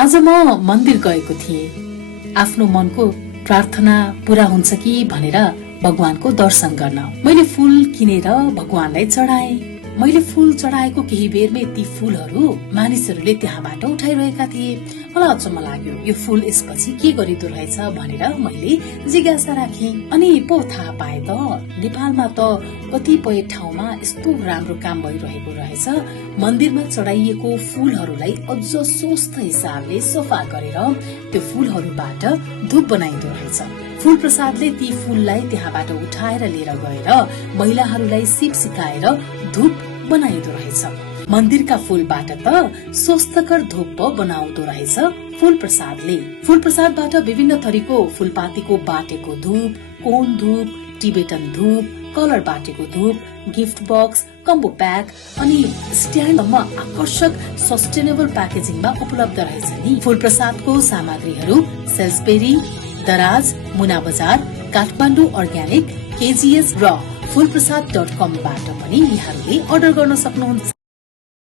आज म मन्दिर गएको थिएँ आफ्नो मनको प्रार्थना पूरा हुन्छ कि भनेर भगवानको दर्शन गर्न। मैले फूल किनेर भगवानलाई चढाए। मैले फूल चढाएको केही बेरमै ती फूलहरू मानिसहरूले त्यहाँबाट उठाइरहेका थिए। मलाई अचम्म लाग्यो, यो फूल यसपछि के गरिदो रहेछ भनेर मैले जिज्ञासा राखेँ। अनि पो थाहा पाए त नेपालमा त कतिपय ठाउँमा यस्तो राम्रो काम भइरहेको रहेछ। मन्दिरमा चढाइएको फूलहरूलाई अझ स्वस्थ हिसाबले सफा गरेर त्यो फूलहरूबाट धूप बनाइदो रहेछ। फूल प्रसादले ती फूललाई त्यहाँबाट उठाएर लिएर गएर महिलाहरूलाई सिप सिकाएर धूप बनाइदो रहेछ। मन्दिरका फूलबाट त स्वस्थकर धूप बनाउँदो रहेछ फूल प्रसादले। फूल प्रसादबाट विभिन्न थरीको फूलपातीको बाटेको धूप, कोन धूप, टिबेटन धूप, कलर बाटेको धूप, गिफ्ट बक्स, कम्बो प्याक अनि स्ट्यान्डसम्म आकर्षक सस्टेनेबल प्याकेजिङमा उपलब्ध रहेछ नि। फूल प्रसादको सामग्रीहरू सेल्सबेरी, दराज, मुना बजार, काठमाडौँ अर्ग्यानिक, केजीएस र फूलप्रसाद.com बाट पनि यहाँहरूले अर्डर गर्न सक्नुहुन्छ।